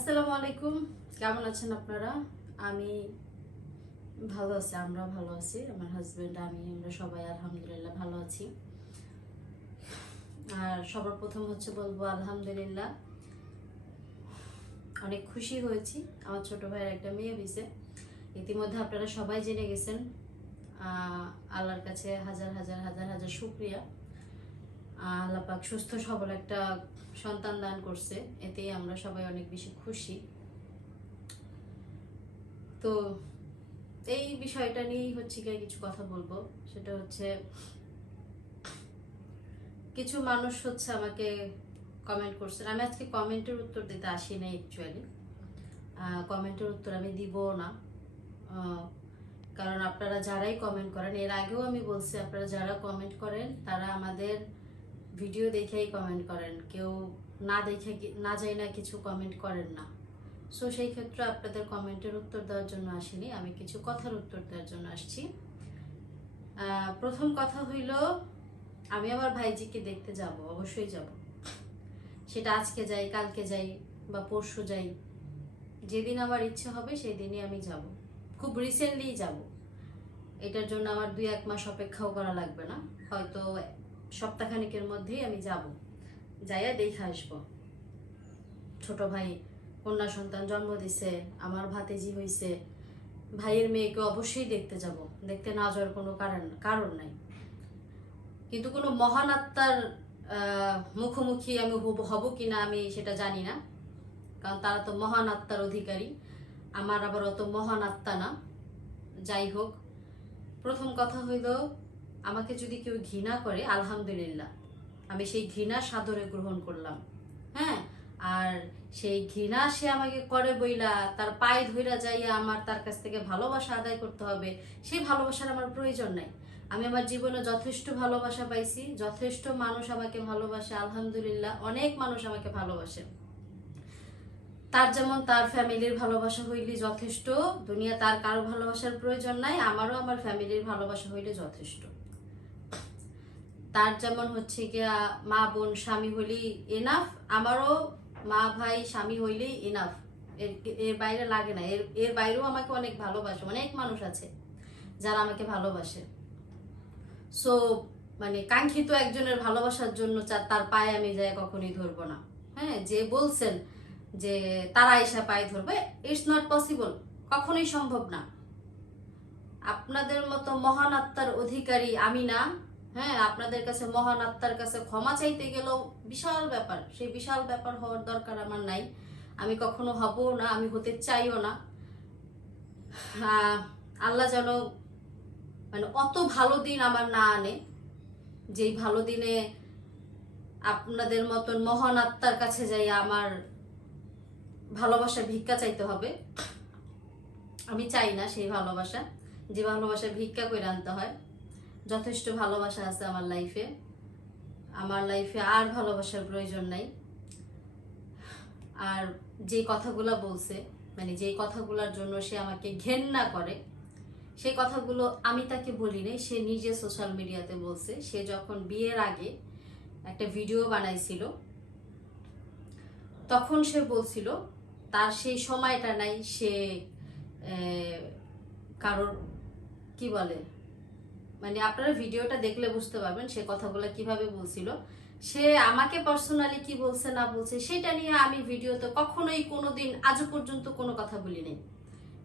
আসসালামু আলাইকুম। কেমন আছেন আপনারা? আমি ভালো আছি আমরা ভালো আছি। আমার হাজবেন্ড আমি, আমরা সবাই আলহামদুলিল্লাহ ভালো আছি। আর সবার প্রথম হচ্ছে বলব আলহামদুলিল্লাহ। অনেক খুশি হয়েছি। আমার ছোট ভাইয়ের একটা মেয়ে হয়েছে। ইতিমধ্যে আপনারা সবাই জেনে গেছেন আল্লাহর কাছে হাজার হাজার হাজার হাজার শুক্রিয়া। আল্লাহ পাক সুস্থ সবল একটা সন্তান দান করছে। এতেই আমরা সবাই অনেক বেশি খুশি। তো এই বিষয়টা নিয়েই হচ্ছে গিয়ে কিছু কথা বলব। সেটা হচ্ছে, কিছু মানুষ হচ্ছে আমাকে কমেন্ট করছেন আমি আজকে কমেন্টের উত্তর দিতে আসি না অ্যাকচুয়ালি কমেন্টের উত্তর আমি দিব না। কারণ আপনারা যারাই কমেন্ট করেন, এর আগেও আমি বলছি, আপনারা যারা কমেন্ট করেন, তারা আমাদের ভিডিও দেখেই কমেন্ট করেন। কেউ না দেখে না যাই না কিছু কমেন্ট করেন না। সো সেই ক্ষেত্রে আপনাদের কমেন্টের উত্তর দেওয়ার জন্য আসিনি। আমি কিছু কথার উত্তর দেওয়ার জন্য আসছি। প্রথম কথা হইল, আমি আমার ভাইজিকে দেখতে যাব, অবশ্যই যাব। সেটা আজকে যাই, কালকে যাই বা পরশু যাই। যেদিন আমার ইচ্ছে হবে সেই দিনই আমি যাব। খুব রিসেন্টলি যাব। এটার জন্য আমার দুই এক মাস অপেক্ষাও করা লাগবে না। হয়তো সপ্তাহখানিকের মধ্যেই আমি যাব। যাইয়া দেখে আসব। ছোট ভাই, কন্যা সন্তান জন্ম দিছে, আমার ভাতেজি হইছে। ভাইয়ের মেয়েকে অবশ্যই দেখতে যাব। দেখতে না যাওয়ার কোনো কারণ কারণ নাই। কিন্তু কোনো মহান আত্মার মুখোমুখি আমি হব- হব কিনা আমি সেটা জানি না। কারণ তারা তো মহান আত্মার অধিকারী। আমার আবার অত মহান আত্মা না। যাই হোক, প্রথম কথা হইল আমাকে যদি কেউ ঘৃণা করে, আলহামদুলিল্লাহ। আমি সেই ঘৃণা সাদরে গ্রহণ করলাম। হ্যাঁ? আর সেই ঘৃণা সে আমাকে করে বইলা, তার পায়ে ধইরা যাইয়া আমার তার কাছ থেকে ভালোবাসা আদায় করতে হবে সেই ভালোবাসার আমার প্রয়োজন নাই। আমি আমার জীবনে যথেষ্ট ভালোবাসা পাইছি, যথেষ্ট মানুষ আমাকে ভালোবাসে, আলহামদুলিল্লাহ, অনেক মানুষ আমাকে ভালোবাসে। তার যেমন তার ফ্যামিলির ভালোবাসা হইলে যথেষ্ট, দুনিয়া তার কারও ভালোবাসার প্রয়োজন নাই, আমারও আমার ফ্যামিলির ভালোবাসা হইলে যথেষ্ট। তার যেমন হচ্ছে গিয়া মা বোন, স্বামী হইলেই এনাফ আমারও মা ভাই, স্বামী হইলেই এনাফ এর এর বাইরে লাগে না। এর এর বাইরেও আমাকে অনেক ভালোবাসে, অনেক মানুষ আছে যারা আমাকে ভালোবাসে। সো মানে কাঙ্ক্ষিত একজনের ভালোবাসার জন্য তার পায়ে আমি যাই কখনোই ধরবো না। হ্যাঁ যে বলছেন যে তারা এসে পায়ে ধরবে ইটস নট পসিবল কখনোই সম্ভব না। আপনাদের মতো মহান আত্মার অধিকারী আমি না। হ্যাঁ আপনাদের কাছে, মহান আত্মার কাছে ক্ষমা চাইতে গেলেও বিশাল ব্যাপার। সেই বিশাল ব্যাপার হওয়ার দরকার আমার নাই। আমি কখনো হবও না, আমি হতে চাইও না। আল্লাহ যেন মানে অত ভালো দিন আমার না আনে, যেই ভালো দিনে আপনাদের মতন মহান আত্মার কাছে যাই আমার ভালোবাসা ভিক্ষা চাইতে হবে। আমি চাই না সেই ভালোবাসা, যে ভালোবাসা ভিক্ষা করে আনতে হয়। যথেষ্ট ভালোবাসা আছে আমার লাইফে আমার লাইফে আর ভালোবাসার প্রয়োজন নাই। আর যে কথাগুলো বলছে মানে যে কথাগুলোর জন্য সে আমাকে ঘেন্না করে সেই কথাগুলো আমি তাকে বলি নাই, সে নিজে সোশ্যাল মিডিয়াতে বলছে। সে যখন বিয়ের আগে একটা ভিডিও বানাইছিল, তখন সে বলছিল, তার সেই সময়টা নাই, সে কারোর, কি বলে? মানে আপনারা ভিডিওটা দেখলে বুঝতে পারবেন সে কথাগুলো কীভাবে বলছিল। সে আমাকে পার্সোনালি কি বলছে, না বলছে, সেটা নিয়ে আমি ভিডিওতে কখনোই কোনোদিন আজও পর্যন্ত কোনো কথা বলি নাই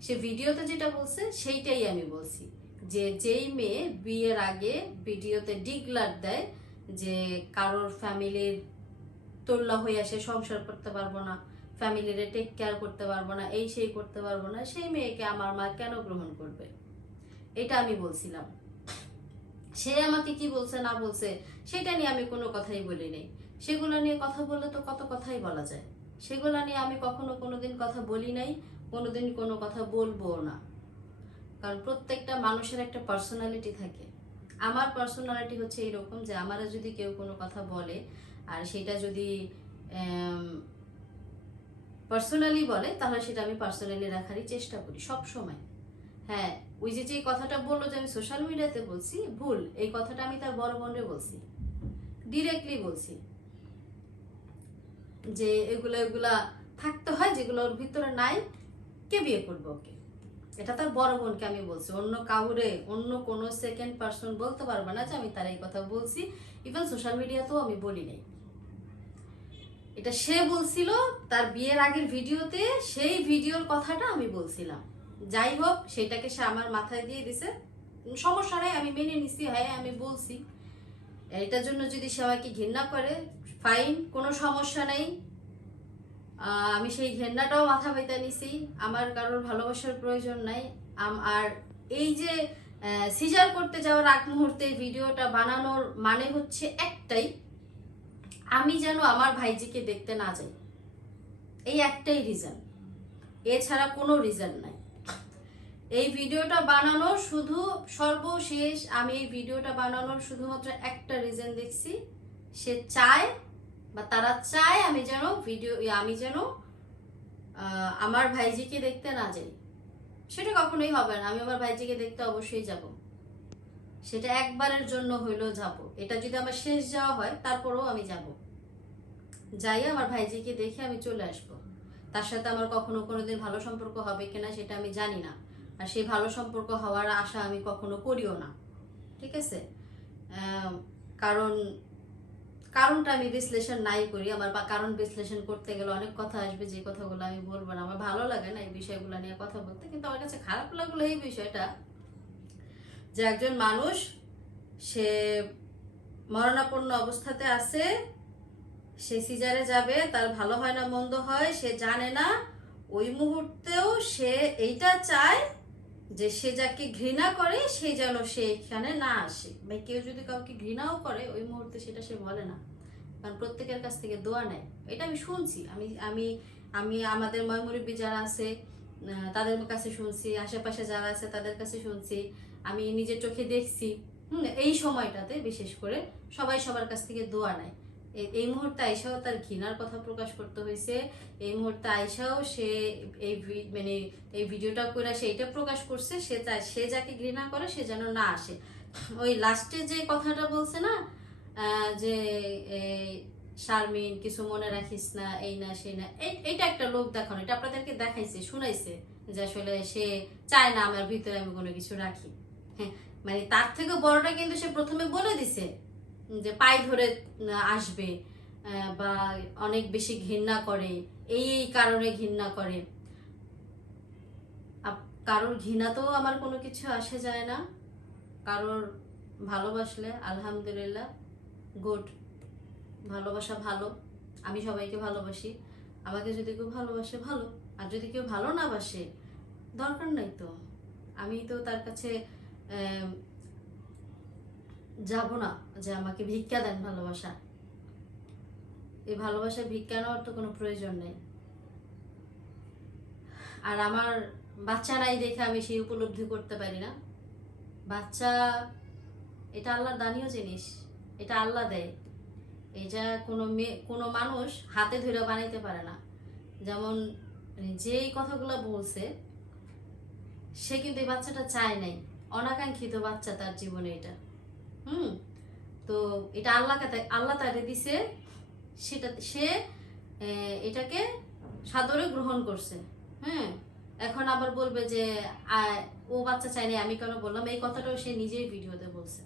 সে ভিডিওতে যেটা বলছে, সেইটাই আমি বলছি। যে যেই মেয়ে বিয়ের আগে ভিডিওতে ডিগলার দেয় যে কারোর ফ্যামিলির তোল্লা হয়ে আসে সংসার করতে পারব না, ফ্যামিলির টেক কেয়ার করতে পারব না, এই সেই করতে পারব না, সেই মেয়েকে আমার মা কেন গ্রহণ করবে? এটা আমি বলছিলাম। সে আমাকে কি বলছে, না বলছে, সেটা নিয়ে আমি কোনো কথাই বলি নাই। সেগুলো নিয়ে কথা বললে তো কত কথাই বলা যায়। সেগুলো নিয়ে আমি কখনো কোনোদিন কথা বলি নাই, কোনোদিন কোনো কথা বলব না। কারণ প্রত্যেকটা মানুষের একটা পার্সোনালিটি থাকে। আমার পার্সোনালিটি হচ্ছে এইরকম যে আমারা যদি কেউ কোনো কথা বলে, আর সেটা যদি পার্সোনালি বলে, তাহলে সেটা আমি পার্সোনালি রাখারই চেষ্টা করি সব সময় হ্যাঁ ওই যে যে কথাটা বলল যে আমি সোশ্যাল মিডিয়াতে বলছি, ভুল, এই কথাটা আমি তার বড় বোনরে বলছি। ডিরেক্টলি বলছি। যে এগুলো, এগুলা থাকতে হয় যেগুলো ওর ভিতরে নাই, কে বিয়ে করবে ওকে? এটা তার বড় বোনকে আমি বলছি। অন্য কাউরে, অন্য কোনো সেকেন্ড পার্সন বলতে পারবে না যে আমি তার এই কথা বলছি। ইভেন সোশ্যাল মিডিয়াতেও আমি বলি নাই। এটা সে বলছিল, তার বিয়ের আগের ভিডিওতে সেই ভিডিওর কথাটা আমি বলছিলাম। যাই হোক, সেটাকে সে আমার মাথায় দিয়ে দিছে। সমস্যা নাই, আমি মেনে নিছি হ্যাঁ আমি বলছি। এটার জন্য যদি সে আমাকে ঘৃণা করে ফাইন কোনো সমস্যা নেই। আমি সেই ঘেন্নাটাও মাথা পেতে নিছি, আমার কারোর ভালোবাসার প্রয়োজন নাই। আর এই যে সিজার করতে যাওয়ার আগ মুহূর্তে ভিডিওটা বানানোর মানে হচ্ছে একটাই, আমি যেন আমার ভাইজিকে দেখতে না যাই। এই একটাই রিজন এছাড়া কোনো রিজন নাই। এই ভিডিওটা বানানোর শুধু সর্বশেষ আমি এই ভিডিওটা বানানোর শুধুমাত্র একটা রিজন দেখছি। সে চায় বা তারা চায় আমি যেন ভিডিও আমি যেন আমার ভাইজিকে দেখতে না যাই। সেটা কখনোই হবে না, আমি আমার ভাইজিকে দেখতে অবশ্যই যাব। সেটা একবারের জন্য হইলেও যাব। এটা যদি আমার শেষ যাওয়া হয়, তারপরেও আমি যাব। যাই, আমার ভাইজিকে দেখে আমি চলে আসব। তার সাথে আমার কখনো কোনোদিন ভালো সম্পর্ক হবে কিনা, সেটা আমি জানি না। আর সেই ভালো সম্পর্ক হওয়ার আশা আমি কখনো করিও না। ঠিক আছে? কারণ, কারণটা আমি বিশ্লেষণ নাই করি। আমার কারণ বিশ্লেষণ করতে গেলে অনেক কথা আসবে, যে কথাগুলো আমি বলব না। আমার ভালো লাগে না এই বিষয়গুলো নিয়ে কথা বলতে, কিন্তু আমার কাছে খারাপ লাগল এই বিষয়টা যে একজন মানুষ, সে মরণাপন্ন অবস্থাতে আছে, সে সিজারে যাবে, তার ভালো হয় না, মন্দ হয়, সে জানে না, ওই মুহূর্তেও সে এইটা চায় যে সে যাকে ঘৃণা করে সে যেন সে এখানে না আসে। ভাই কেউ যদি কাউকে ঘৃণাও করে ওই মুহূর্তে সেটা সে বলে না। কারণ প্রত্যেকের কাছ থেকে দোয়া নেয়। এটা আমি শুনছি। আমি আমি আমি আমাদের ময়মুরব্বী যারা আছে তাদের কাছে শুনছি আশেপাশে যারা আছে তাদের কাছে শুনছি আমি নিজের চোখে দেখছি। হুম, এই সময়টাতে বিশেষ করে সবাই সবার কাছ থেকে দোয়া নেয়। এই মুহূর্তে আইসাও তার ঘৃণার কথা প্রকাশ করতে হয়েছে। এই মুহূর্তে আইসাও সে এই মানে এই ভিডিওটা করে সে এটা প্রকাশ করছে, সে তাই সে যাকে ঘৃণা করে সে যেন না আসে। ওই লাস্টে যে কথাটা বলছে না যে শারমিন কিছু মনে রাখিস না, এই না, সেই না এইটা একটা লোক দেখানো, এটা আপনাদেরকে দেখাইছে, শুনাইছে যে আসলে সে চায় না আমার ভিতরে আমি কোনো কিছু রাখি। হ্যাঁ মানে তার থেকে বড়টা কিন্তু সে প্রথমে বলে দিছে। যে পায়ে ধরে আসবে বা অনেক বেশি ঘৃণা করে, এই এই কারণে ঘৃণা করে। কারোর ঘৃণাতেও আমার কোনো কিছু আসে যায় না। কারোর ভালোবাসলে, আলহামদুলিল্লাহ গুড ভালোবাসা ভালো। আমি সবাইকে ভালোবাসি। আমাকে যদি কেউ ভালোবাসে, ভালো। আর যদি কেউ ভালো না বাসে, দরকার নাই তো। আমি তো তার কাছে যাব না, যে আমাকে ভিক্ষা দেন ভালোবাসা। এই ভালোবাসা ভিক্ষা নেওয়ার তো কোনো প্রয়োজন নেই। আর আমার বাচ্চা নাই দেখে আমি সেই উপলব্ধি করতে পারি না। বাচ্চা, এটা আল্লাহর দানীয় জিনিস, এটা আল্লাহ দেয়। এটা কোনো মেয়ে, কোনো মানুষ হাতে ধরে বানাইতে পারে না। যেমন যেই কথাগুলো বলছে, সে কিন্তু এই বাচ্চাটা চায় নাই। অনাকাঙ্ক্ষিত বাচ্চা তার জীবনে এটা। এটা আল্লাহকে আল্লাহ তারে দিছে, সেটা, সে এটাকে সাদরে গ্রহণ করছে। হ্যাঁ? এখন আবার বলবে যে ও বাচ্চা চাইনি আমি কেন বললাম? এই কথাটাও সে নিজেই ভিডিওতে বলছে।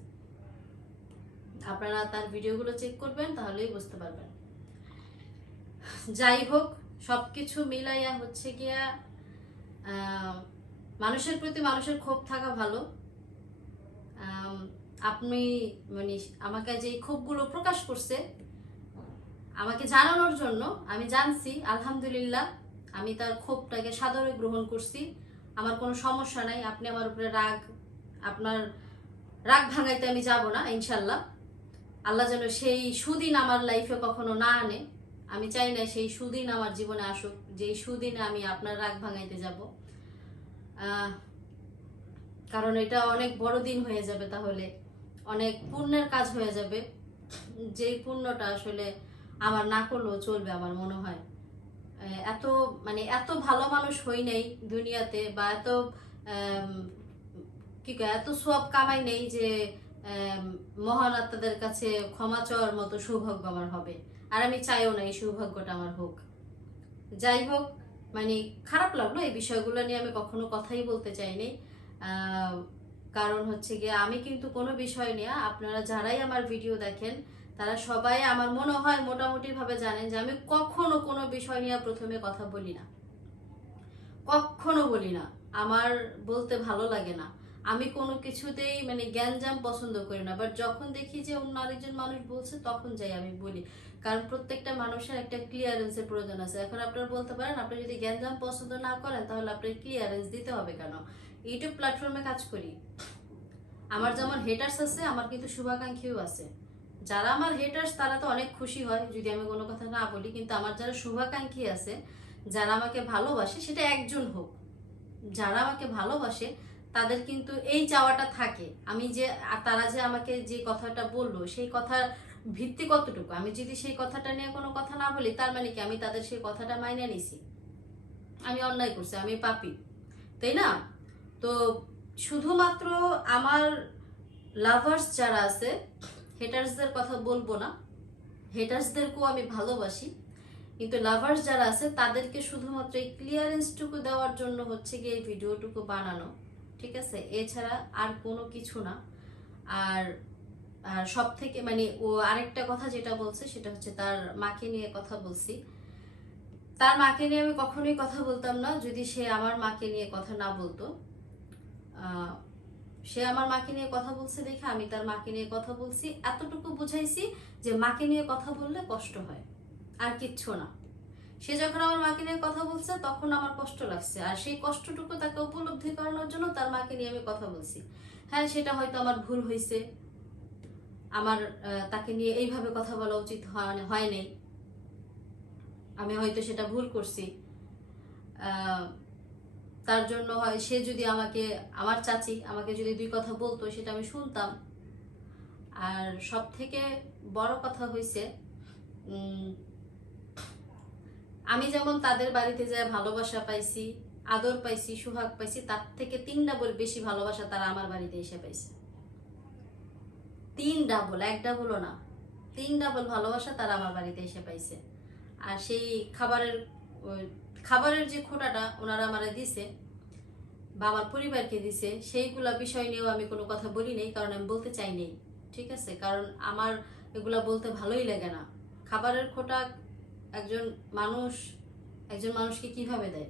আপনারা তার ভিডিওগুলো চেক করবেন, তাহলেই বুঝতে পারবেন। যাই হোক, সবকিছু মিলাইয়া হচ্ছে গিয়া মানুষের প্রতি মানুষের ক্ষোভ থাকা ভালো। আপনি মানে আমাকে যে ক্ষোভগুলো প্রকাশ করছে, আমাকে জানানোর জন্য আমি জানছি, আলহামদুলিল্লাহ, আমি তার ক্ষোভটাকে সাদরে গ্রহণ করছি। আমার কোনো সমস্যা নাই, আপনি আমার উপরে রাগ, আপনার রাগ ভাঙাইতে আমি যাব না ইনশাল্লাহ আল্লাহ যেন সেই সুদিন আমার লাইফে কখনো না আনে। আমি চাই না সেই সুদিন আমার জীবনে আসুক, যেই সুদিনে আমি আপনার রাগ ভাঙাইতে যাব। কারণ এটা অনেক বড় দিন হয়ে যাবে তাহলে। অনেক পুণ্যের কাজ হয়ে যাবে। যেই পুণ্যটা আসলে আমার না করলেও চলবে আমার মনে হয়। এত মানে এত ভালো মানুষ হই নাই দুনিয়াতে বা এত কি এত সব কামাই নেই যে মহান আত্মাদের কাছে ক্ষমা চাওয়ার মতো সৌভাগ্য আমার হবে। আর আমি চাইও না এই সৌভাগ্যটা আমার হোক। যাই হোক মানে খারাপ লাগল এই বিষয়গুলো নিয়ে আমি কখনো কথাই বলতে চাইনি। কারণ হচ্ছে গিয়ে আমি কিন্তু কোনো বিষয় নিয়ে আপনারা যারাই আমার ভিডিও দেখেন, তারা সবাই আমার মনে হয় মোটামুটি ভাবে জানেন যে আমি কখনো কোনো বিষয় নিয়ে প্রথমে কথা বলি না। কখনো বলি না। আমার বলতে ভালো লাগে না। আমি কোনো কিছুতেই মানে জ্ঞানজাম পছন্দ করি না। বাট যখন দেখি যে অন্য আরেকজন মানুষ বলছে, তখন যাই আমি বলি। কারণ প্রত্যেকটা মানুষের একটা ক্লিয়ারেন্সের প্রয়োজন আছে। এখন আপনারা বলতে পারেন, আপনি যদি জ্ঞানজাম পছন্দ না করেন, তাহলে আপনার ক্লিয়ারেন্স দিতে হবে কেন? ইউটিউব প্ল্যাটফর্মে কাজ করি। আমার যেমন হেটার্স আছে, আমার কিন্তু শুভাকাঙ্ক্ষীও আছে। যারা আমার হেটার্স তারা তো অনেক খুশি হয়, যদি আমি কোনো কথা না বলি। কিন্তু আমার যারা শুভাকাঙ্ক্ষী আছে, যারা আমাকে ভালোবাসে, সেটা একজন হোক। যারা আমাকে ভালোবাসে, তাদের কিন্তু এই চাওয়াটা থাকে। আমি যে, তারা যে আমাকে যে কথাটা বলল, সেই কথার ভিত্তি কতটুকু? আমি যদি সেই কথাটা নিয়ে কোনো কথা না বলি, তার মানে কি আমি তাদের সেই কথাটা মাইনে নিছি? আমি অন্যায় করছি, আমি পাপি, তাই না? তো শুধুমাত্র আমার লাভার্স যারা আছে হেটার্সদের কথা বলব না। হেটার্সদেরকেও আমি ভালোবাসি, কিন্তু লাভার্স যারা আছে, তাদেরকে শুধুমাত্র এই ক্লিয়ারেন্সটুকু দেওয়ার জন্য হচ্ছে গিয়ে এই ভিডিওটুকু বানানো, ঠিক আছে? এছাড়া আর কোনো কিছু না। আর আর সব থেকে মানে ও আরেকটা কথা যেটা বলছে সেটা হচ্ছে তার মাকে নিয়ে কথা বলছি। তার মাকে নিয়ে আমি কখনোই কথা বলতাম না। যদি সে আমার মাকে নিয়ে কথা না বলতো সে আমার মাকে নিয়ে কথা বলছে দেখে আমি তার মাকে নিয়ে কথা বলছি। এতটুকু বুঝাইছি যে মাকে নিয়ে কথা বললে কষ্ট হয়, আর কিচ্ছু না। সে যখন আমার মাকে নিয়ে কথা বলছে তখন আমার কষ্ট লাগছে, আর সেই কষ্টটুকু তাকে উপলব্ধি করানোর জন্য তার মাকে নিয়ে আমি কথা বলছি। হ্যাঁ সেটা হয়তো আমার ভুল হয়েছে আমার তাকে নিয়ে এইভাবে কথা বলা উচিত হয় মানে নাই। আমি হয়তো সেটা ভুল করছি। তার জন্য হয়, সে যদি আমাকে, আমার চাচি আমাকে যদি দুই কথা বলতো, সেটা আমি শুনতাম। আর সব থেকে বড় কথা হয়েছে আমি যেমন তাদের বাড়িতে যায় ভালোবাসা পাইছি, আদর পাইছি, সুহাগ পাইছি, তার থেকে তিন ডাবল বেশি ভালোবাসা তারা আমার বাড়িতে এসে পাইছে। তিন ডাবল এক ডাবলও না। তিন ডাবল ভালোবাসা তারা আমার বাড়িতে এসে পাইছে। আর সেই খাবারের খাবারের যে খোটাটা ওনারা আমারে দিছে, বা আমার পরিবারকে দিছে, সেইগুলা বিষয় নিয়েও আমি কোনো কথা বলি নাই, কারণ আমি বলতে চাই নেই। ঠিক আছে? কারণ আমার এগুলা বলতে ভালোই লাগে না। খাবারের খোটা একজন মানুষ, একজন মানুষকে কীভাবে দেয়?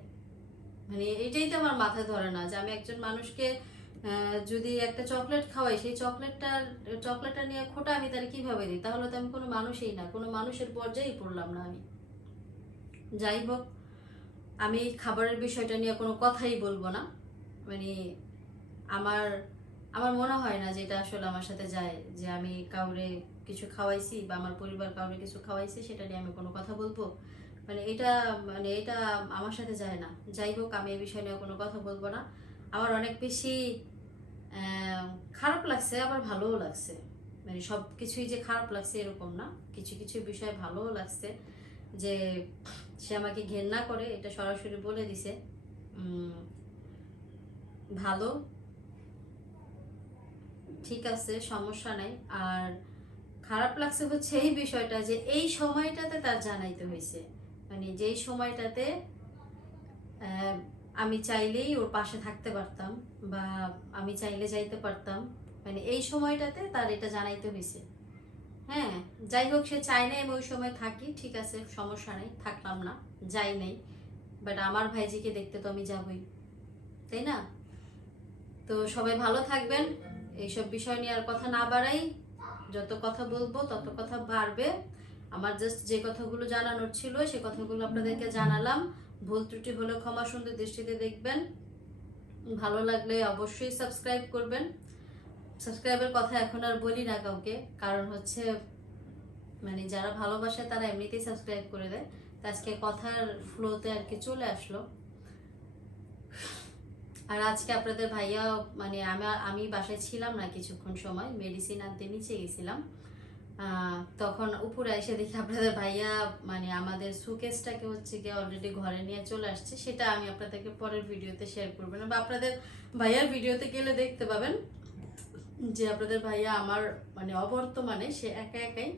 মানে এটাই তো আমার মাথায় ধরে না যে আমি একজন মানুষকে যদি একটা চকলেট খাওয়াই, সেই চকলেটটার চকলেটটা নিয়ে খোটা আমি তাহলে কীভাবে দিই? তাহলে তো আমি কোনো মানুষই না, কোনো মানুষের পর্যায়েই পড়লাম না আমি। যাই হোক, আমি খাবারের বিষয়টা নিয়ে কোনো কথাই বলব না। মানে আমার আমার মনে হয় না যে এটা আসলে আমার সাথে যায়, যে আমি কাউরে কিছু খাওয়াইছি বা আমার পরিবার কাউরে কিছু খাওয়াইছি, সেটা নিয়ে আমি কোনো কথা বলব। মানে এটা মানে এটা আমার সাথে যায় না। যাই হোক, আমি এই বিষয় নিয়ে কোনো কথা বলব না। আমার অনেক বেশি খারাপ লাগছে, আবার ভালোও লাগছে। মানে সব কিছুই যে খারাপ লাগছে এরকম না। কিছু কিছু বিষয় ভালোও লাগছে যে সে আমাকে ঘেন্না করে, এটা সরাসরি বলে দিছে। ভালো, ঠিক আছে, সমস্যা নাই। আর খারাপ লাগছে হচ্ছে এই বিষয়টা যে এই সময়টাতে তার জানাইতে হয়েছে। মানে যেই সময়টাতে আমি চাইলেই ওর পাশে থাকতে পারতাম বা আমি চাইলে যাইতে পারতাম। মানে এই সময়টাতে তার এটা জানাইতে হয়েছে হ্যাঁ যাই হোক, সে চায় নাই আমি ওই সময় থাকি, ঠিক আছে, সমস্যা নেই, থাকলাম না, যাই নাই। বাট আমার ভাইজিকে দেখতে তো আমি যাবই, তাই না? তো সবাই ভালো থাকবেন, এইসব বিষয় নিয়ে আর কথা না বাড়াই। যত কথা বলব, তত কথা বাড়বে। আমার জাস্ট যে কথাগুলো জানানোর ছিল, সে কথাগুলো আপনাদেরকে জানালাম। ভুল ত্রুটি হলে ক্ষমা সুন্দর দৃষ্টিতে দেখবেন। ভালো লাগলে অবশ্যই সাবস্ক্রাইব করবেন। সাবস্ক্রাইবের কথা এখন আর বলি না কাউকে, কারণ হচ্ছে মানে যারা ভালোবাসে তারা এমনিতেই সাবস্ক্রাইব করে দেয়। তো আজকে কথার ফ্লোতে আর কি চলে আসলো। আর আজকে আপনাদের ভাইয়া মানে আমি আমি বাসায় ছিলাম না কিছুক্ষণ সময় মেডিসিন আনতে নিচে গেছিলাম। তখন উপরে এসে দেখি আপনাদের ভাইয়া মানে আমাদের সুকেসটাকে হচ্ছে গিয়ে অলরেডি ঘরে নিয়ে চলে আসছে, সেটা আমি আপনাদেরকে পরের ভিডিওতে শেয়ার করব না। বা আপনাদের ভাইয়ার ভিডিওতে গেলে দেখতে পাবেন যে আপনাদের ভাইয়া আমার মানে অবর্তমানে সে একা একাই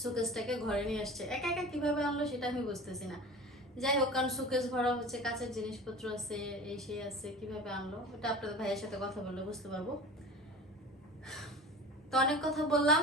সুকেসটাকে ঘরে নিয়ে আসছে। একা একা কীভাবে আনলো সেটা আমি বুঝতেছি না। যাই হোক, কারণ সুকেশ ভরা হচ্ছে কাছের জিনিসপত্র আছে এই সেই আছে, কীভাবে আনলো ওটা আপনাদের ভাইয়ের সাথে কথা বললে বুঝতে পারব। তো অনেক কথা বললাম।